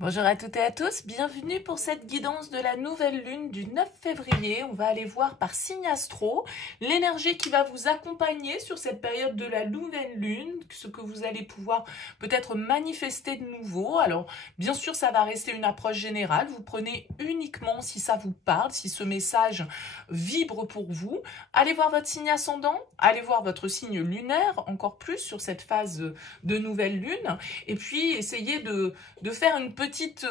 Bonjour à toutes et à tous, bienvenue pour cette guidance de la nouvelle lune du 9 février. On va aller voir par signe astro l'énergie qui va vous accompagner sur cette période de la nouvelle lune, ce que vous allez pouvoir peut-être manifester de nouveau. Alors bien sûr ça va rester une approche générale, vous prenez uniquement si ça vous parle, si ce message vibre pour vous. Allez voir votre signe ascendant, allez voir votre signe lunaire encore plus sur cette phase de nouvelle lune et puis essayez de faire une petite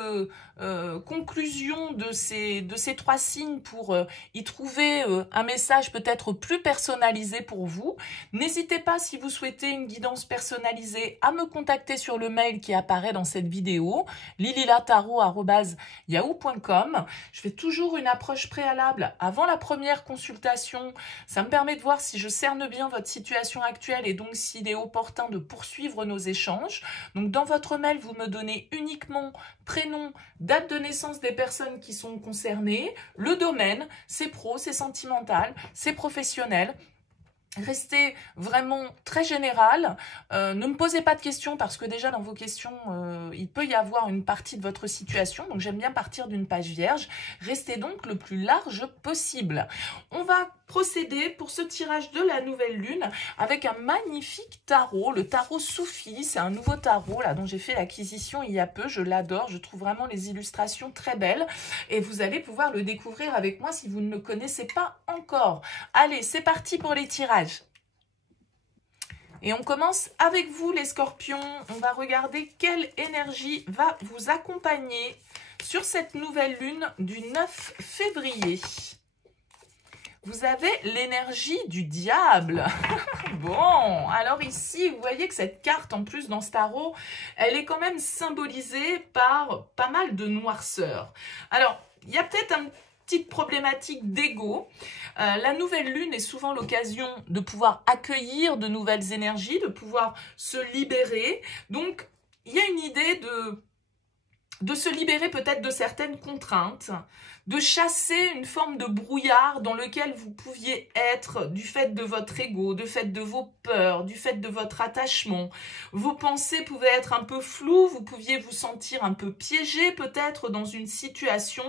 conclusion de ces trois signes pour y trouver un message peut-être plus personnalisé pour vous. N'hésitez pas, si vous souhaitez une guidance personnalisée, à me contacter sur le mail qui apparaît dans cette vidéo, lililatarot@yahoo.com. Je fais toujours une approche préalable avant la première consultation. Ça me permet de voir si je cerne bien votre situation actuelle et donc s'il est opportun de poursuivre nos échanges. Donc dans votre mail, vous me donnez uniquement prénom, date de naissance des personnes qui sont concernées, le domaine, c'est pro, c'est sentimental, c'est professionnel. Restez vraiment très général, ne me posez pas de questions parce que déjà dans vos questions, il peut y avoir une partie de votre situation, donc j'aime bien partir d'une page vierge. Restez donc le plus large possible. On va procéder pour ce tirage de la nouvelle lune avec un magnifique tarot, le tarot Soufi. C'est un nouveau tarot là dont j'ai fait l'acquisition il y a peu, je l'adore, je trouve vraiment les illustrations très belles et vous allez pouvoir le découvrir avec moi si vous ne le connaissez pas encore. Allez, c'est parti pour les tirages. Et on commence avec vous les scorpions. On va regarder quelle énergie va vous accompagner sur cette nouvelle lune du 9 février. Vous avez l'énergie du diable. Bon, alors ici, vous voyez que cette carte, en plus, dans ce tarot, elle est quand même symbolisée par pas mal de noirceur. Alors, il y a peut-être une petite problématique d'ego. La nouvelle lune est souvent l'occasion de pouvoir accueillir de nouvelles énergies, de pouvoir se libérer. Donc, il y a une idée de se libérer peut-être de certaines contraintes, de chasser une forme de brouillard dans lequel vous pouviez être du fait de votre ego, du fait de vos peurs, du fait de votre attachement. Vos pensées pouvaient être un peu floues, vous pouviez vous sentir un peu piégé peut-être dans une situation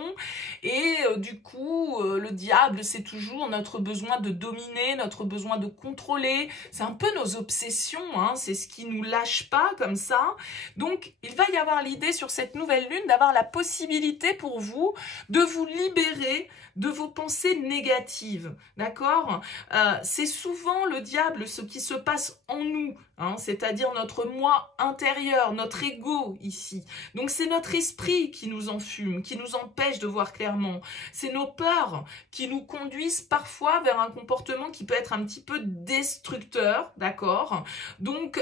et du coup, le diable, c'est toujours notre besoin de dominer, notre besoin de contrôler. C'est un peu nos obsessions, hein, c'est ce qui nous lâche pas comme ça. Donc, il va y avoir l'idée sur cette nouvelle lune d'avoir la possibilité pour vous de vous libérer de vos pensées négatives, d'accord? C'est souvent le diable ce qui se passe en nous, hein, c'est-à-dire notre moi intérieur, notre ego ici. Donc c'est notre esprit qui nous enfume, qui nous empêche de voir clairement. C'est nos peurs qui nous conduisent parfois vers un comportement qui peut être un petit peu destructeur, d'accord? Donc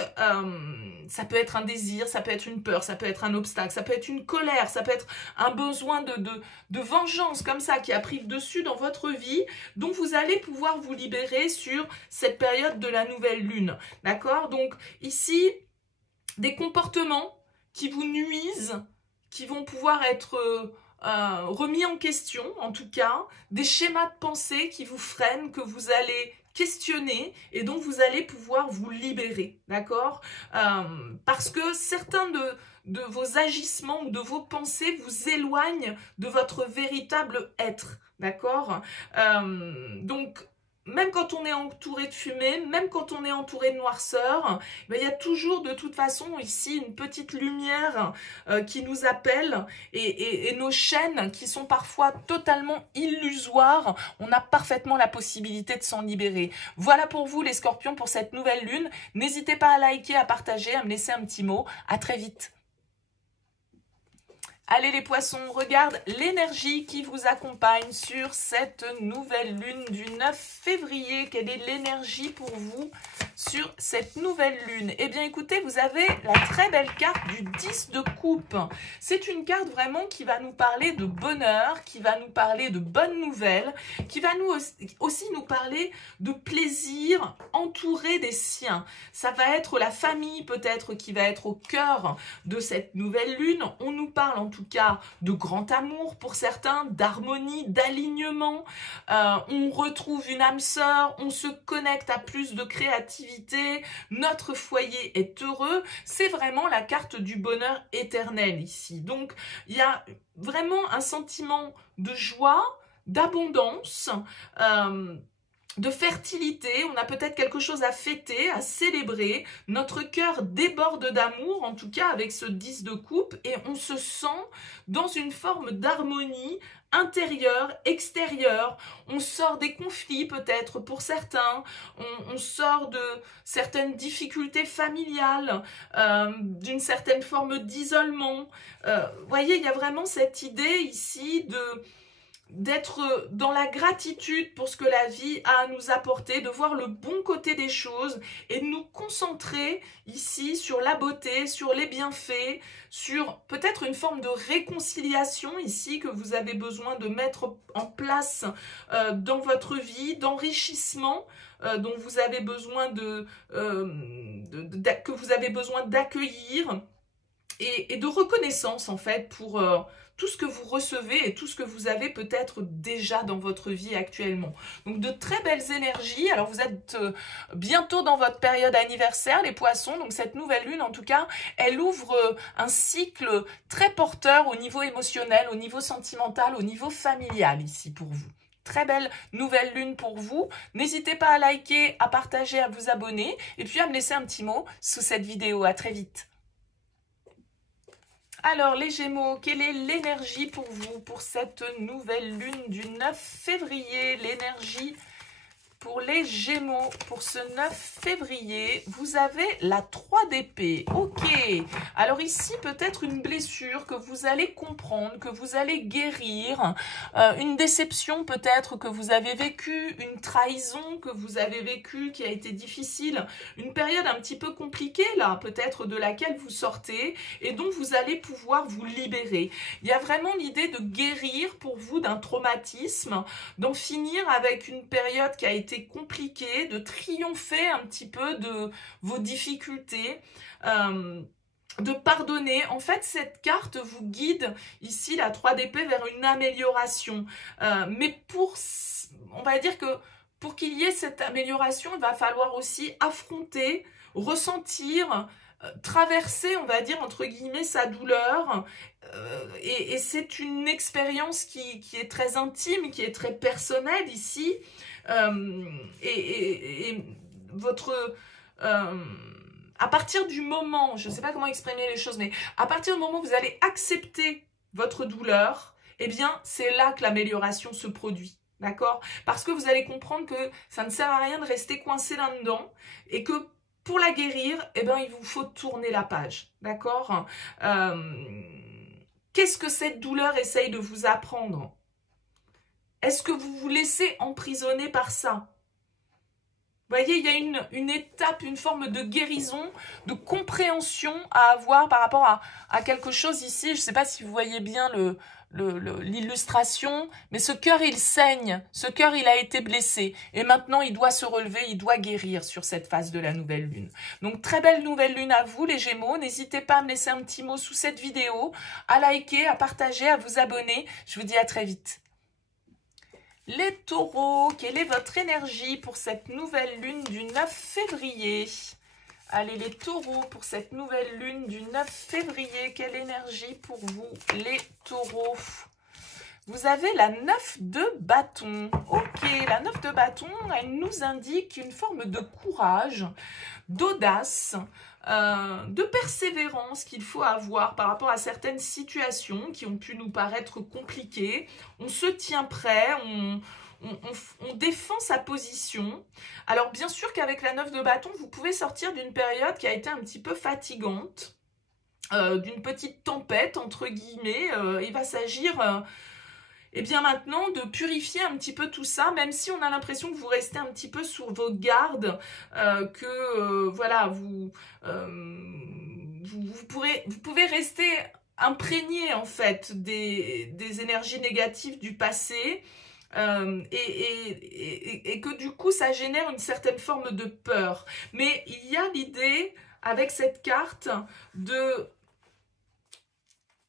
ça peut être un désir, ça peut être une peur, ça peut être un obstacle, ça peut être une colère, ça peut être un besoin de vengeance comme ça qui a pris le dessus dans votre vie, dont vous allez pouvoir vous libérer sur cette période de la nouvelle lune, d'accord? Donc ici, des comportements qui vous nuisent, qui vont pouvoir être remis en question, en tout cas, des schémas de pensée qui vous freinent, que vous allez questionner et dont vous allez pouvoir vous libérer, d'accord? Parce que certains de vos agissements ou de vos pensées vous éloignent de votre véritable être, d'accord? Donc, même quand on est entouré de fumée, même quand on est entouré de noirceur, il y a toujours de toute façon ici une petite lumière qui nous appelle et nos chaînes qui sont parfois totalement illusoires, on a parfaitement la possibilité de s'en libérer. Voilà pour vous les scorpions pour cette nouvelle lune. N'hésitez pas à liker, à partager, à me laisser un petit mot. À très vite. Allez les poissons, regarde l'énergie qui vous accompagne sur cette nouvelle lune du 9 février. Quelle est l'énergie pour vous sur cette nouvelle lune? Eh bien écoutez, vous avez la très belle carte du 10 de coupe. C'est une carte vraiment qui va nous parler de bonheur, qui va nous parler de bonnes nouvelles, qui va aussi nous parler de plaisir entouré des siens. Ça va être la famille peut-être qui va être au cœur de cette nouvelle lune. On nous parle en tout tout cas de grand amour pour certains, d'harmonie, d'alignement. On retrouve une âme sœur, on se connecte à plus de créativité, notre foyer est heureux. C'est vraiment la carte du bonheur éternel ici. Donc, il y a vraiment un sentiment de joie, d'abondance, de fertilité, on a peut-être quelque chose à fêter, à célébrer. Notre cœur déborde d'amour, en tout cas avec ce 10 de coupe, et on se sent dans une forme d'harmonie intérieure, extérieure. On sort des conflits peut-être pour certains, on sort de certaines difficultés familiales, d'une certaine forme d'isolement. Voyez, il y a vraiment cette idée ici d'être dans la gratitude pour ce que la vie a à nous apporter, de voir le bon côté des choses et de nous concentrer ici sur la beauté, sur les bienfaits, sur peut-être une forme de réconciliation ici que vous avez besoin de mettre en place dans votre vie, d'enrichissement dont vous avez besoin que vous avez besoin d'accueillir et de reconnaissance en fait pour tout ce que vous recevez et tout ce que vous avez peut-être déjà dans votre vie actuellement. Donc de très belles énergies. Alors vous êtes bientôt dans votre période anniversaire, les poissons. Donc cette nouvelle lune, en tout cas, elle ouvre un cycle très porteur au niveau émotionnel, au niveau sentimental, au niveau familial ici pour vous. Très belle nouvelle lune pour vous. N'hésitez pas à liker, à partager, à vous abonner et puis à me laisser un petit mot sous cette vidéo. À très vite. Alors les Gémeaux, quelle est l'énergie pour vous pour cette nouvelle lune du 9 février? L'énergie pour les Gémeaux, pour ce 9 février, vous avez la 3 d'épée. Ok, alors ici peut-être une blessure que vous allez comprendre, que vous allez guérir, une déception peut-être que vous avez vécue, une trahison que vous avez vécue qui a été difficile, une période un petit peu compliquée là, peut-être de laquelle vous sortez et dont vous allez pouvoir vous libérer. Il y a vraiment l'idée de guérir pour vous d'un traumatisme, d'en finir avec une période qui a été compliqué, de triompher un petit peu de vos difficultés, de pardonner. En fait, cette carte vous guide, ici, la 3 d'épée, vers une amélioration. Mais on va dire que pour qu'il y ait cette amélioration, il va falloir aussi affronter, ressentir, traverser, on va dire, entre guillemets, sa douleur. Et c'est une expérience qui est très intime, qui est très personnelle ici. Et votre... à partir du moment, je ne sais pas comment exprimer les choses, mais à partir du moment où vous allez accepter votre douleur, eh bien, c'est là que l'amélioration se produit. D'accord? Parce que vous allez comprendre que ça ne sert à rien de rester coincé là-dedans et que pour la guérir, eh bien, il vous faut tourner la page. D'accord? Qu'est-ce que cette douleur essaye de vous apprendre? Est-ce que vous vous laissez emprisonner par ça? Vous voyez, il y a une étape, une forme de guérison, de compréhension à avoir par rapport à quelque chose ici. Je ne sais pas si vous voyez bien l'illustration, mais ce cœur, il saigne. Ce cœur, il a été blessé. Et maintenant, il doit se relever, il doit guérir sur cette phase de la nouvelle lune. Donc, très belle nouvelle lune à vous, les Gémeaux. N'hésitez pas à me laisser un petit mot sous cette vidéo, à liker, à partager, à vous abonner. Je vous dis à très vite. Les taureaux, quelle est votre énergie pour cette nouvelle lune du 9 février? Allez, les taureaux, pour cette nouvelle lune du 9 février, quelle énergie pour vous, les taureaux? Vous avez la 9 de bâton. Ok, la 9 de bâton, elle nous indique une forme de courage, d'audace, de persévérance qu'il faut avoir par rapport à certaines situations qui ont pu nous paraître compliquées. On se tient prêt, on défend sa position. Alors bien sûr qu'avec la 9 de bâton, vous pouvez sortir d'une période qui a été un petit peu fatigante, d'une petite tempête entre guillemets. Il va s'agir... et bien maintenant, de purifier un petit peu tout ça, même si on a l'impression que vous restez un petit peu sur vos gardes, voilà, vous pouvez rester imprégné en fait des énergies négatives du passé, et que du coup ça génère une certaine forme de peur. Mais il y a l'idée avec cette carte de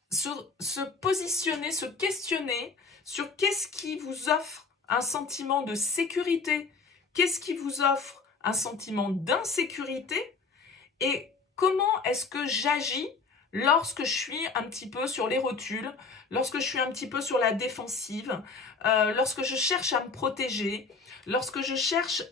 se positionner, se questionner sur qu'est-ce qui vous offre un sentiment de sécurité, qu'est-ce qui vous offre un sentiment d'insécurité et comment est-ce que j'agis lorsque je suis un petit peu sur les rotules, lorsque je suis un petit peu sur la défensive, lorsque je cherche à me protéger, lorsque je cherche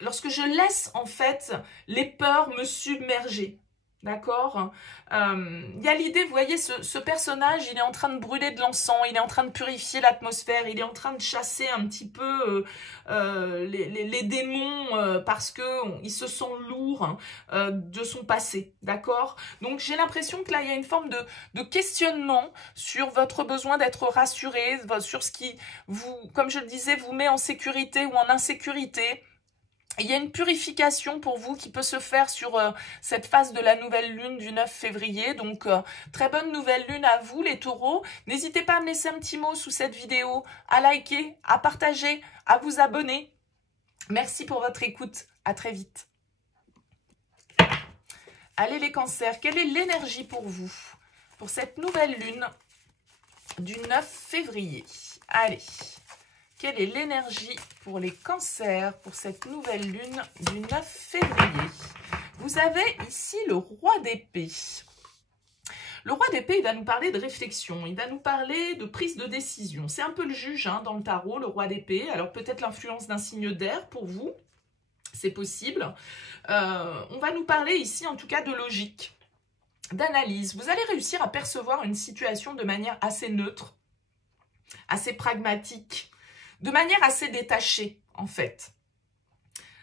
lorsque je laisse en fait les peurs me submerger. D'accord? Il y a l'idée, vous voyez, ce personnage, il est en train de brûler de l'encens, il est en train de purifier l'atmosphère, il est en train de chasser un petit peu les démons parce qu'ils se sent lourds de son passé. D'accord? Donc j'ai l'impression que là, il y a une forme de questionnement sur votre besoin d'être rassuré, sur ce qui, vous, comme je le disais, vous met en sécurité ou en insécurité. Il y a une purification pour vous qui peut se faire sur cette phase de la nouvelle lune du 9 février. Donc, très bonne nouvelle lune à vous les taureaux. N'hésitez pas à me laisser un petit mot sous cette vidéo, à liker, à partager, à vous abonner. Merci pour votre écoute. À très vite. Allez les cancers, quelle est l'énergie pour vous pour cette nouvelle lune du 9 février? Allez. Quelle est l'énergie pour les cancers pour cette nouvelle lune du 9 février? Vous avez ici le roi d'épée. Le roi d'épée, il va nous parler de réflexion, il va nous parler de prise de décision. C'est un peu le juge hein, dans le tarot, le roi d'épée. Alors peut-être l'influence d'un signe d'air pour vous, c'est possible. On va nous parler ici en tout cas de logique, d'analyse. Vous allez réussir à percevoir une situation de manière assez neutre, assez pragmatique, de manière assez détachée, en fait,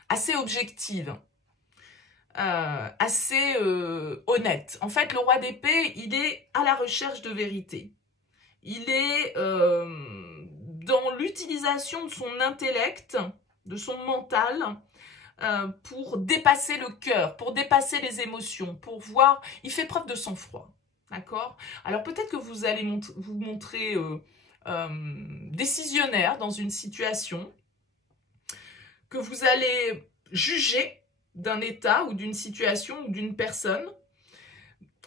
assez objective, assez honnête. En fait, le roi d'épée, il est à la recherche de vérité. Il est dans l'utilisation de son intellect, de son mental, pour dépasser le cœur, pour dépasser les émotions, pour voir... Il fait preuve de sang-froid, d'accord? Alors peut-être que vous allez vous montrer... décisionnaire dans une situation, que vous allez juger d'un état ou d'une situation ou d'une personne,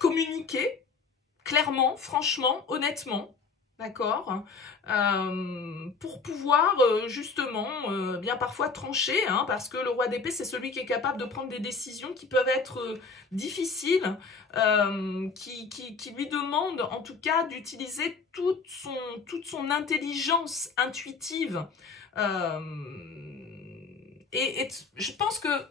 communiquer clairement, franchement, honnêtement, d'accord, pour pouvoir justement bien parfois trancher, hein, parce que le roi d'épée c'est celui qui est capable de prendre des décisions qui peuvent être difficiles, qui lui demandent en tout cas d'utiliser toute son intelligence intuitive, et je pense que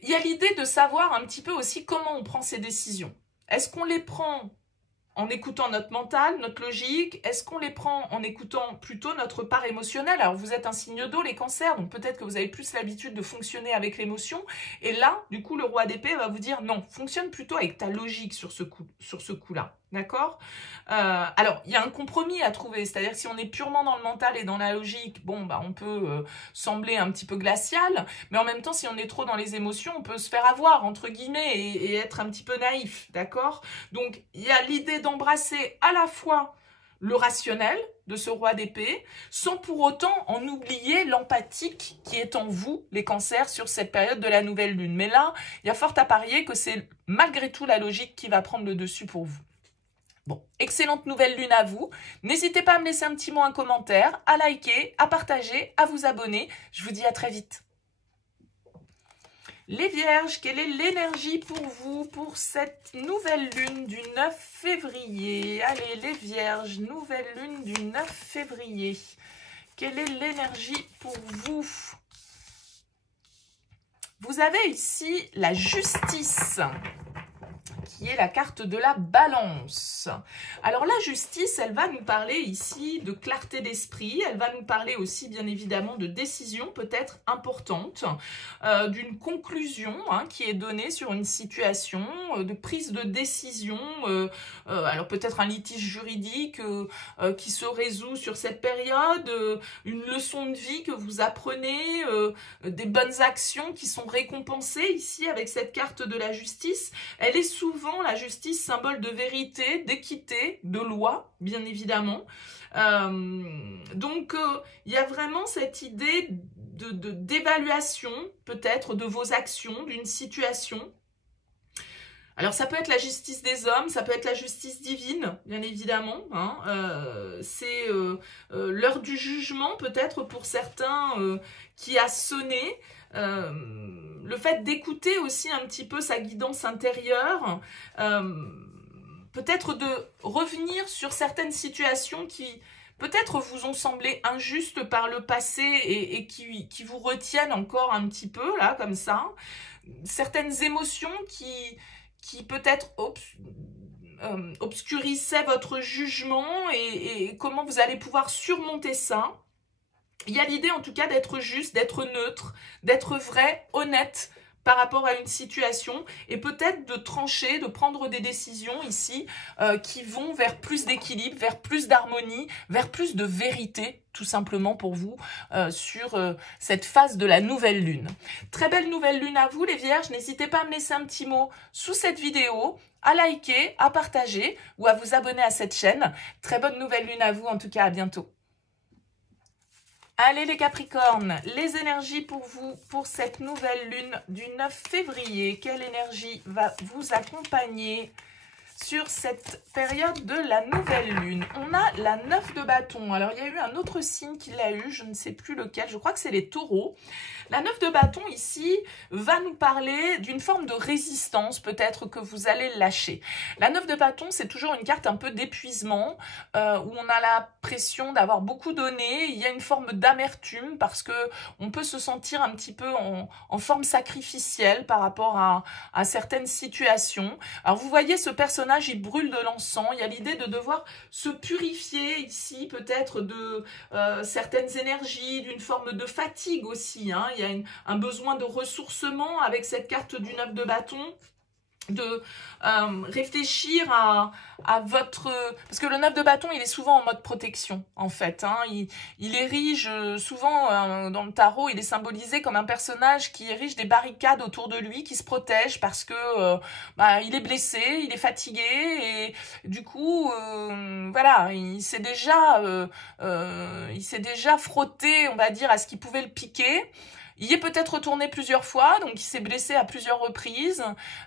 il y a l'idée de savoir un petit peu aussi comment on prend ces décisions. Est-ce qu'on les prend en écoutant notre mental, notre logique? Est-ce qu'on les prend en écoutant plutôt notre part émotionnelle? Alors, vous êtes un signe d'eau, les cancers, donc peut-être que vous avez plus l'habitude de fonctionner avec l'émotion. Et là, du coup, le roi d'épée va vous dire non, fonctionne plutôt avec ta logique sur ce coup-là. D'accord? Alors, il y a un compromis à trouver. C'est-à-dire que si on est purement dans le mental et dans la logique, bon, bah, on peut sembler un petit peu glacial. Mais en même temps, si on est trop dans les émotions, on peut se faire avoir, entre guillemets, et être un petit peu naïf. D'accord? Donc, il y a l'idée d'embrasser à la fois le rationnel de ce roi d'épée, sans pour autant en oublier l'empathique qui est en vous, les cancers, sur cette période de la nouvelle lune. Mais là, il y a fort à parier que c'est malgré tout la logique qui va prendre le dessus pour vous. Bon, excellente nouvelle lune à vous. N'hésitez pas à me laisser un petit mot, un commentaire, à liker, à partager, à vous abonner. Je vous dis à très vite. Les vierges, quelle est l'énergie pour vous pour cette nouvelle lune du 9 février? Allez, les vierges, nouvelle lune du 9 février. Quelle est l'énergie pour vous? Vous avez ici la justice, qui est la carte de la balance. Alors la justice, elle va nous parler ici de clarté d'esprit, elle va nous parler aussi bien évidemment de décisions peut-être importantes, d'une conclusion hein, qui est donnée sur une situation, de prise de décision, alors peut-être un litige juridique qui se résout sur cette période, une leçon de vie que vous apprenez, des bonnes actions qui sont récompensées ici avec cette carte de la justice. Elle est souvent la justice, symbole de vérité, d'équité, de loi, bien évidemment. Donc, il y a vraiment cette idée d'évaluation peut-être de vos actions, d'une situation. Alors ça peut être la justice des hommes, ça peut être la justice divine, bien évidemment. Hein. C'est l'heure du jugement peut-être pour certains qui a sonné. Le fait d'écouter aussi un petit peu sa guidance intérieure, peut-être de revenir sur certaines situations qui peut-être vous ont semblé injustes par le passé et qui vous retiennent encore un petit peu, là, comme ça. Certaines émotions qui peut-être obscurissaient votre jugement et comment vous allez pouvoir surmonter ça. Il y a l'idée en tout cas d'être juste, d'être neutre, d'être vrai, honnête par rapport à une situation et peut-être de trancher, de prendre des décisions ici qui vont vers plus d'équilibre, vers plus d'harmonie, vers plus de vérité tout simplement pour vous sur cette phase de la nouvelle lune. Très belle nouvelle lune à vous les vierges, n'hésitez pas à me laisser un petit mot sous cette vidéo, à liker, à partager ou à vous abonner à cette chaîne. Très bonne nouvelle lune à vous, en tout cas à bientôt. Allez les Capricornes, les énergies pour vous, pour cette nouvelle lune du 9 février. Quelle énergie va vous accompagner sur cette période de la nouvelle lune? On a la 9 de bâton. Alors, il y a eu un autre signe qui l'a eu, je ne sais plus lequel, je crois que c'est les taureaux. La 9 de bâton, ici, va nous parler d'une forme de résistance, peut-être que vous allez lâcher. La 9 de bâton, c'est toujours une carte un peu d'épuisement, où on a l'impression d'avoir beaucoup donné. Il y a une forme d'amertume, parce que on peut se sentir un petit peu en forme sacrificielle par rapport à certaines situations. Alors, vous voyez ce personnage, il brûle de l'encens. Il y a l'idée de devoir se purifier ici, peut-être de certaines énergies, d'une forme de fatigue aussi. Hein. Il y a un besoin de ressourcement avec cette carte du 9 de bâton, de réfléchir à votre... Parce que le 9 de bâton, il est souvent en mode protection, en fait. Hein. Il érige souvent, dans le tarot, il est symbolisé comme un personnage qui érige des barricades autour de lui, qui se protège parce que il est blessé, il est fatigué, et du coup, voilà, il s'est déjà frotté, on va dire, à ce qui pouvait le piquer. Il y est peut-être retourné plusieurs fois, donc il s'est blessé à plusieurs reprises.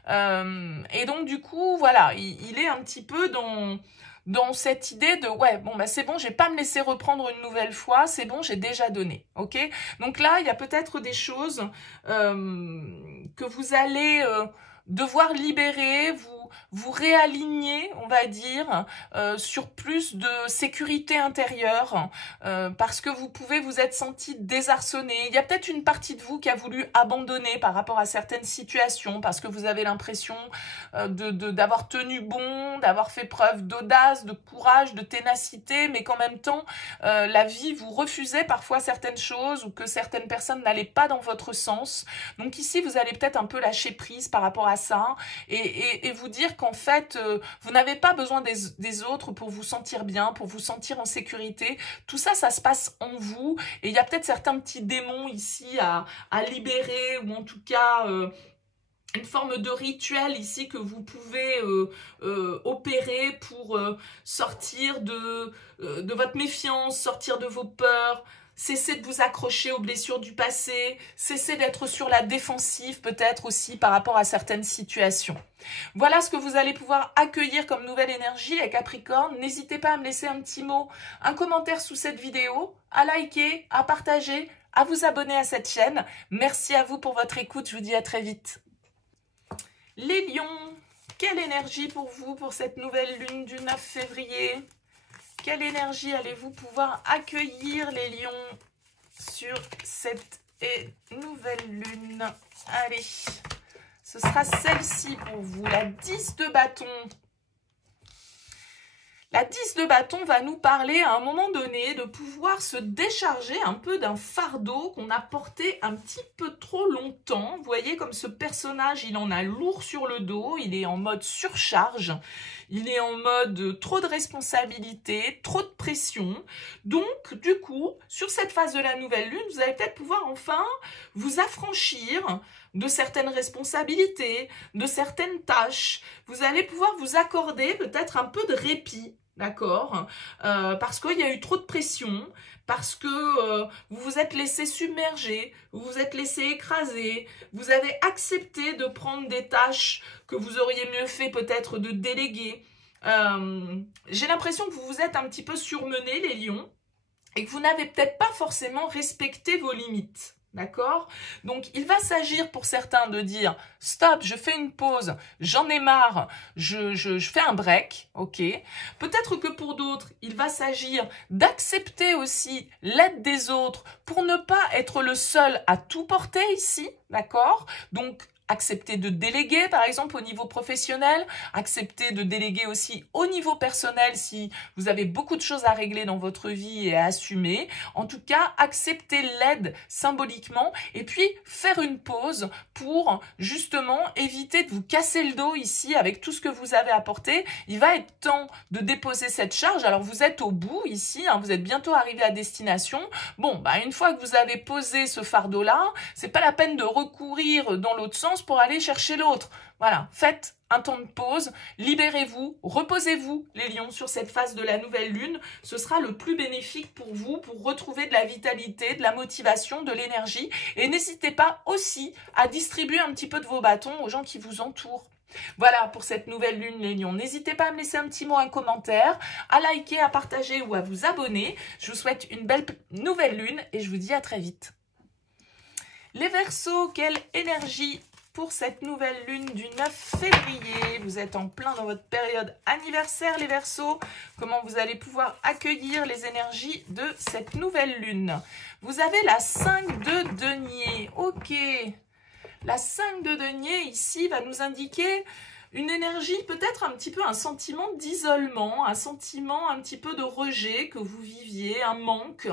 Et donc, du coup, voilà, il est un petit peu dans cette idée de, ouais, bon, bah c'est bon, je vais pas me laisser reprendre une nouvelle fois, c'est bon, j'ai déjà donné, ok? Donc là, il y a peut-être des choses que vous allez devoir libérer, vous réaligner, on va dire, sur plus de sécurité intérieure, parce que vous pouvez vous être senti désarçonné. Il y a peut-être une partie de vous qui a voulu abandonner par rapport à certaines situations, parce que vous avez l'impression d'avoir tenu bon, d'avoir fait preuve d'audace, de courage, de ténacité, mais qu'en même temps, la vie vous refusait parfois certaines choses, ou que certaines personnes n'allaient pas dans votre sens. Donc ici, vous allez peut-être un peu lâcher prise par rapport à ça, et vous dire qu'en fait, vous n'avez pas besoin des autres pour vous sentir bien, pour vous sentir en sécurité. Tout ça, ça se passe en vous. Et il y a peut-être certains petits démons ici à libérer, ou en tout cas... une forme de rituel ici que vous pouvez opérer pour sortir de votre méfiance, sortir de vos peurs, cesser de vous accrocher aux blessures du passé, cesser d'être sur la défensive peut-être aussi par rapport à certaines situations. Voilà ce que vous allez pouvoir accueillir comme nouvelle énergie les Capricornes. N'hésitez pas à me laisser un petit mot, un commentaire sous cette vidéo, à liker, à partager, à vous abonner à cette chaîne. Merci à vous pour votre écoute, je vous dis à très vite. Les lions, quelle énergie pour vous pour cette nouvelle lune du 9 février? Quelle énergie allez-vous pouvoir accueillir les lions sur cette nouvelle lune? Allez, ce sera celle-ci pour vous, la 10 de bâton. La 10 de bâton va nous parler à un moment donné de pouvoir se décharger un peu d'un fardeau qu'on a porté un petit peu trop longtemps. Vous voyez comme ce personnage, il en a lourd sur le dos, il est en mode surcharge, il est en mode trop de responsabilité, trop de pression. Donc, du coup, sur cette phase de la nouvelle lune, vous allez peut-être pouvoir enfin vous affranchir de certaines responsabilités, de certaines tâches. Vous allez pouvoir vous accorder peut-être un peu de répit. d'accord, parce qu'il y a eu trop de pression, parce que vous vous êtes laissé submerger, vous vous êtes laissé écraser, vous avez accepté de prendre des tâches que vous auriez mieux fait peut-être de déléguer. J'ai l'impression que vous vous êtes un petit peu surmenés, les lions, et que vous n'avez peut-être pas forcément respecté vos limites. D'accord? Donc, il va s'agir pour certains de dire « Stop, je fais une pause, j'en ai marre, je fais un break. » Ok. Peut-être que pour d'autres, il va s'agir d'accepter aussi l'aide des autres pour ne pas être le seul à tout porter ici. D'accord? Donc, accepter de déléguer, par exemple, au niveau professionnel, accepter de déléguer aussi au niveau personnel si vous avez beaucoup de choses à régler dans votre vie et à assumer. En tout cas, accepter l'aide symboliquement et puis faire une pause pour justement éviter de vous casser le dos ici avec tout ce que vous avez apporté. Il va être temps de déposer cette charge. Alors, vous êtes au bout ici, hein, vous êtes bientôt arrivé à destination. Bon, bah, une fois que vous avez posé ce fardeau-là, c'est pas la peine de recourir dans l'autre sens pour aller chercher l'autre. Voilà, faites un temps de pause, libérez-vous, reposez-vous les lions sur cette phase de la nouvelle lune. Ce sera le plus bénéfique pour vous, pour retrouver de la vitalité, de la motivation, de l'énergie. Et n'hésitez pas aussi à distribuer un petit peu de vos bâtons aux gens qui vous entourent. Voilà pour cette nouvelle lune les lions. N'hésitez pas à me laisser un petit mot, un commentaire, à liker, à partager ou à vous abonner. Je vous souhaite une belle nouvelle lune et je vous dis à très vite. Les Verseaux, quelle énergie pour cette nouvelle lune du 9 février. Vous êtes en plein dans votre période anniversaire, les Verseaux. Comment vous allez pouvoir accueillir les énergies de cette nouvelle lune? Vous avez la 5 de denier. Ok. La 5 de denier, ici, va nous indiquer une énergie, peut-être un petit peu un sentiment d'isolement, un sentiment un petit peu de rejet que vous viviez, un manque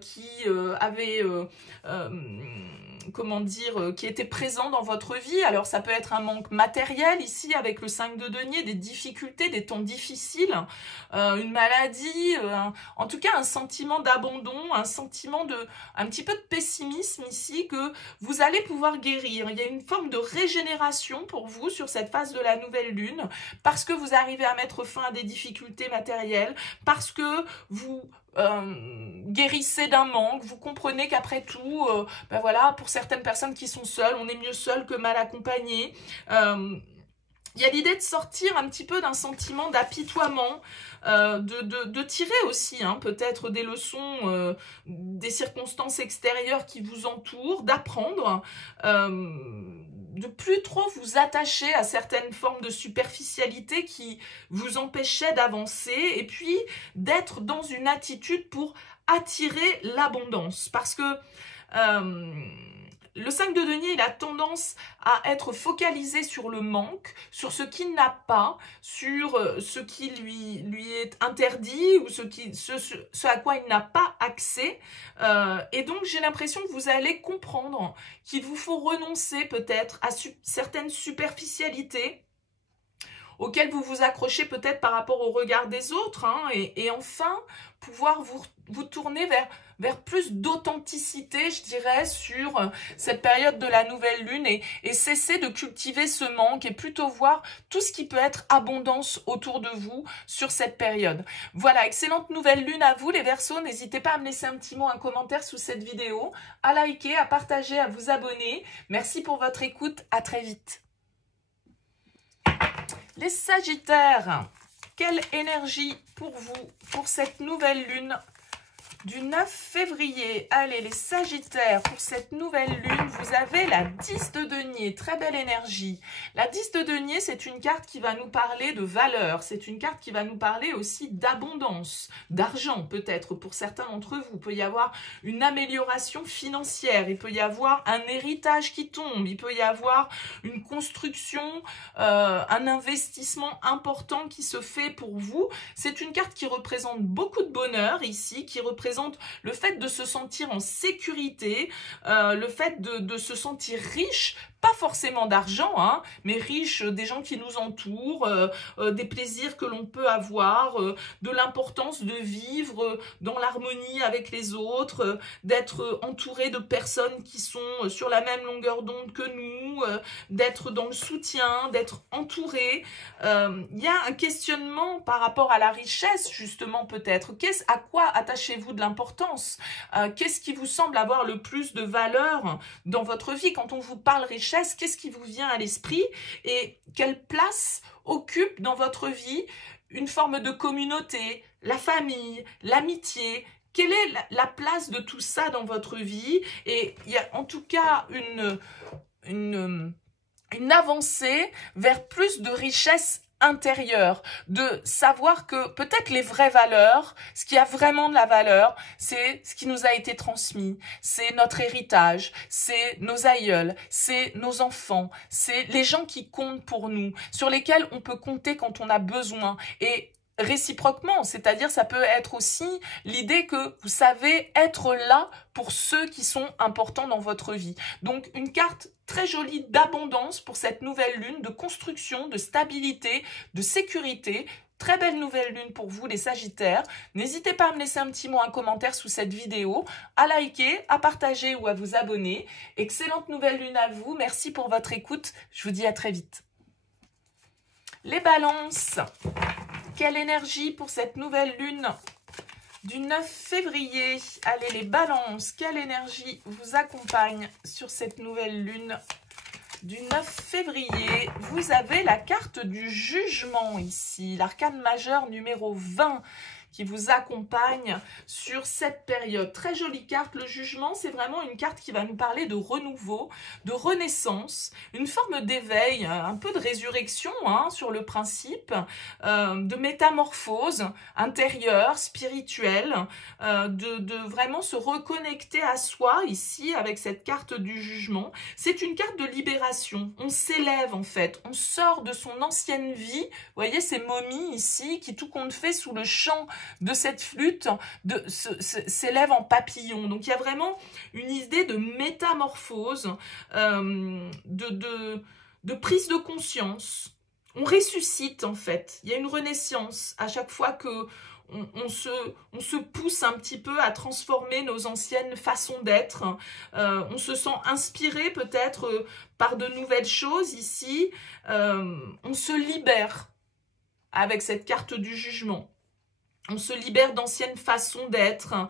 qui avait... comment dire, qui était présent dans votre vie. Alors, ça peut être un manque matériel, ici, avec le 5 de denier, des difficultés, des temps difficiles, une maladie, en tout cas, un sentiment d'abandon, un sentiment de, un petit peu de pessimisme, ici, que vous allez pouvoir guérir. Il y a une forme de régénération pour vous sur cette phase de la nouvelle lune, parce que vous arrivez à mettre fin à des difficultés matérielles, parce que vous guérissez d'un manque, vous comprenez qu'après tout, ben voilà, pour certaines personnes qui sont seules, on est mieux seul que mal accompagné. Il y a l'idée de sortir un petit peu d'un sentiment d'apitoiement, de tirer aussi peut-être des leçons des circonstances extérieures qui vous entourent, d'apprendre, de plus trop vous attacher à certaines formes de superficialité qui vous empêchaient d'avancer et puis d'être dans une attitude pour attirer l'abondance. Parce que le 5 de denier, il a tendance à être focalisé sur le manque, sur ce qu'il n'a pas, sur ce qui lui est interdit ou ce à quoi il n'a pas accès. Et donc, j'ai l'impression que vous allez comprendre qu'il vous faut renoncer peut-être à certaines superficialités auxquelles vous vous accrochez peut-être par rapport au regard des autres, et enfin pouvoir vous tourner vers plus d'authenticité, je dirais, sur cette période de la nouvelle lune et cesser de cultiver ce manque et plutôt voir tout ce qui peut être abondance autour de vous sur cette période. Voilà, excellente nouvelle lune à vous les Verseaux. N'hésitez pas à me laisser un petit mot, un commentaire sous cette vidéo, à liker, à partager, à vous abonner. Merci pour votre écoute, à très vite. Les Sagittaires, quelle énergie pour vous, pour cette nouvelle lune du 9 février? Allez, les Sagittaires, pour cette nouvelle lune, vous avez la 10 de denier, très belle énergie. La 10 de denier, c'est une carte qui va nous parler de valeur, c'est une carte qui va nous parler aussi d'abondance, d'argent peut-être pour certains d'entre vous. Il peut y avoir une amélioration financière, il peut y avoir un héritage qui tombe, il peut y avoir une construction, un investissement important qui se fait pour vous. C'est une carte qui représente beaucoup de bonheur ici, qui représente le fait de se sentir en sécurité, le fait de se sentir riche pas forcément d'argent, hein, mais riche des gens qui nous entourent, des plaisirs que l'on peut avoir, de l'importance de vivre dans l'harmonie avec les autres, d'être entouré de personnes qui sont sur la même longueur d'onde que nous, d'être dans le soutien, d'être entouré. Il y a un questionnement par rapport à la richesse, justement, peut-être. À quoi attachez-vous de l'importance? Qu'est-ce qui vous semble avoir le plus de valeur dans votre vie? Quand on vous parle richesse, qu'est-ce qui vous vient à l'esprit et quelle place occupe dans votre vie une forme de communauté, la famille, l'amitié? Quelle est la place de tout ça dans votre vie? Et il y a en tout cas une avancée vers plus de richesse intérieure, de savoir que peut-être les vraies valeurs, ce qui a vraiment de la valeur, c'est ce qui nous a été transmis, c'est notre héritage, c'est nos aïeuls, c'est nos enfants, c'est les gens qui comptent pour nous, sur lesquels on peut compter quand on a besoin. Et réciproquement, c'est-à-dire ça peut être aussi l'idée que vous savez être là pour ceux qui sont importants dans votre vie. Donc une carte très jolie d'abondance pour cette nouvelle lune, de construction, de stabilité, de sécurité. Très belle nouvelle lune pour vous les Sagittaires. N'hésitez pas à me laisser un petit mot, un commentaire sous cette vidéo, à liker, à partager ou à vous abonner. Excellente nouvelle lune à vous. Merci pour votre écoute. Je vous dis à très vite. Les balances. Quelle énergie pour cette nouvelle lune du 9 février. Allez les balances, quelle énergie vous accompagne sur cette nouvelle lune du 9 février? Vous avez la carte du jugement ici, l'arcane majeur numéro 20 qui vous accompagne sur cette période. Très jolie carte, le jugement, c'est vraiment une carte qui va nous parler de renouveau, de renaissance, une forme d'éveil, un peu de résurrection hein, sur le principe, de métamorphose intérieure, spirituelle, de vraiment se reconnecter à soi ici avec cette carte du jugement. C'est une carte de libération, on s'élève en fait, on sort de son ancienne vie, vous voyez ces momies ici qui tout compte fait sous le chant de cette flûte s'élève en papillon. Donc il y a vraiment une idée de métamorphose, de prise de conscience. On ressuscite en fait. Il y a une renaissance à chaque fois que on se pousse un petit peu à transformer nos anciennes façons d'être. On se sent inspiré peut-être par de nouvelles choses ici. On se libère avec cette carte du jugement. On se libère d'anciennes façons d'être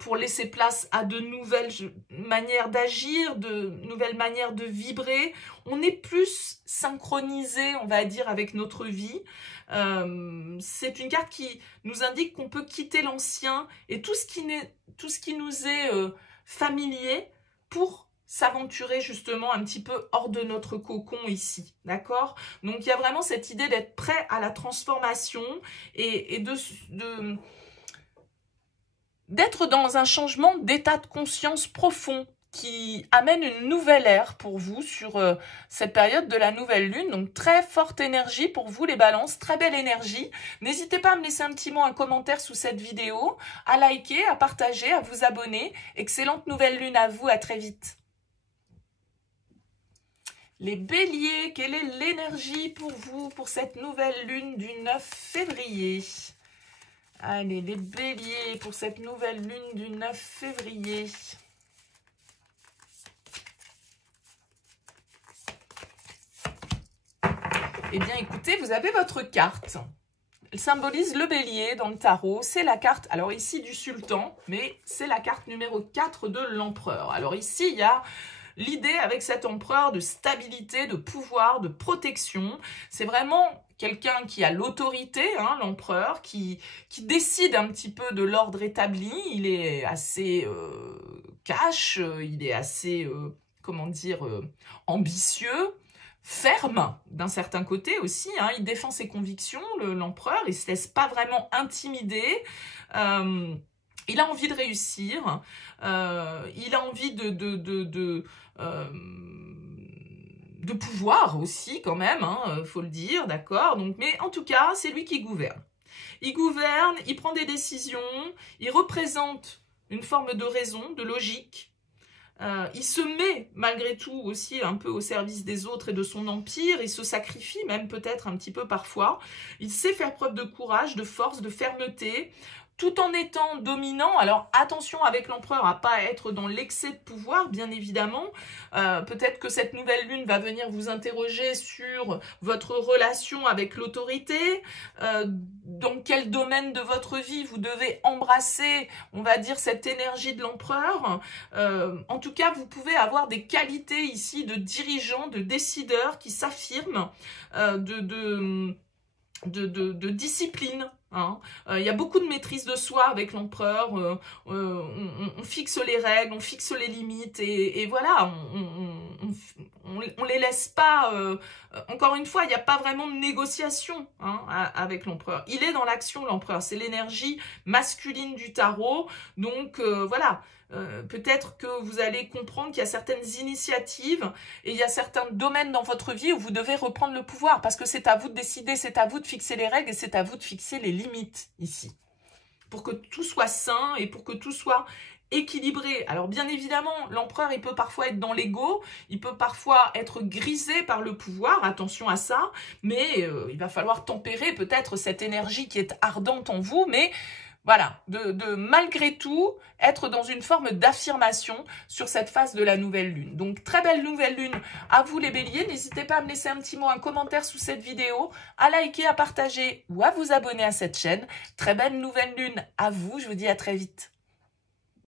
pour laisser place à de nouvelles manières d'agir, de nouvelles manières de vibrer. On est plus synchronisé, on va dire, avec notre vie. C'est une carte qui nous indique qu'on peut quitter l'ancien et tout ce qui nous est familier pour s'aventurer justement un petit peu hors de notre cocon ici, d'accord? Donc il y a vraiment cette idée d'être prêt à la transformation et d'être dans un changement d'état de conscience profond qui amène une nouvelle ère pour vous sur cette période de la nouvelle lune. Donc très forte énergie pour vous les balances, très belle énergie. N'hésitez pas à me laisser un petit mot, un commentaire sous cette vidéo, à liker, à partager, à vous abonner. Excellente nouvelle lune à vous, à très vite. Les béliers, quelle est l'énergie pour vous, pour cette nouvelle lune du 9 février? Allez, les béliers, pour cette nouvelle lune du 9 février. Eh bien, écoutez, vous avez votre carte. Elle symbolise le bélier dans le tarot. C'est la carte, alors ici du sultan, mais c'est la carte numéro 4 de l'empereur. Alors ici, il y a l'idée avec cet empereur de stabilité, de pouvoir, de protection. C'est vraiment quelqu'un qui a l'autorité, hein, l'empereur, qui décide un petit peu de l'ordre établi. Il est assez cash, il est assez, comment dire, ambitieux. Ferme d'un certain côté aussi, hein, il défend ses convictions, l'empereur, il ne se laisse pas vraiment intimider, il a envie de réussir, il a envie de pouvoir aussi quand même, hein, faut le dire, d'accord. Donc, mais en tout cas, c'est lui qui gouverne. Il gouverne, il prend des décisions, il représente une forme de raison, de logique. Il se met malgré tout aussi un peu au service des autres et de son empire. Il se sacrifie même peut-être un petit peu parfois. Il sait faire preuve de courage, de force, de fermeté, tout en étant dominant. Alors attention avec l'empereur à pas être dans l'excès de pouvoir, bien évidemment. Peut-être que cette nouvelle lune va venir vous interroger sur votre relation avec l'autorité, dans quel domaine de votre vie vous devez embrasser, on va dire, cette énergie de l'empereur. En tout cas, vous pouvez avoir des qualités ici de dirigeant, de décideur qui s'affirment, de discipline. Hein. Y a beaucoup de maîtrise de soi avec l'empereur, on fixe les règles, on fixe les limites et voilà, on les laisse pas, encore une fois, il n'y a pas vraiment de négociation hein, avec l'empereur. Il est dans l'action, l'empereur, c'est l'énergie masculine du tarot, donc voilà. Peut-être que vous allez comprendre qu'il y a certaines initiatives et il y a certains domaines dans votre vie où vous devez reprendre le pouvoir parce que c'est à vous de décider, c'est à vous de fixer les règles et c'est à vous de fixer les limites ici. Pour que tout soit sain et pour que tout soit équilibré. Alors bien évidemment, l'empereur, il peut parfois être dans l'ego, il peut parfois être grisé par le pouvoir, attention à ça, mais il va falloir tempérer peut-être cette énergie qui est ardente en vous, mais voilà, de malgré tout, être dans une forme d'affirmation sur cette phase de la nouvelle lune. Donc, très belle nouvelle lune à vous les béliers. N'hésitez pas à me laisser un petit mot, un commentaire sous cette vidéo, à liker, à partager ou à vous abonner à cette chaîne. Très belle nouvelle lune à vous. Je vous dis à très vite.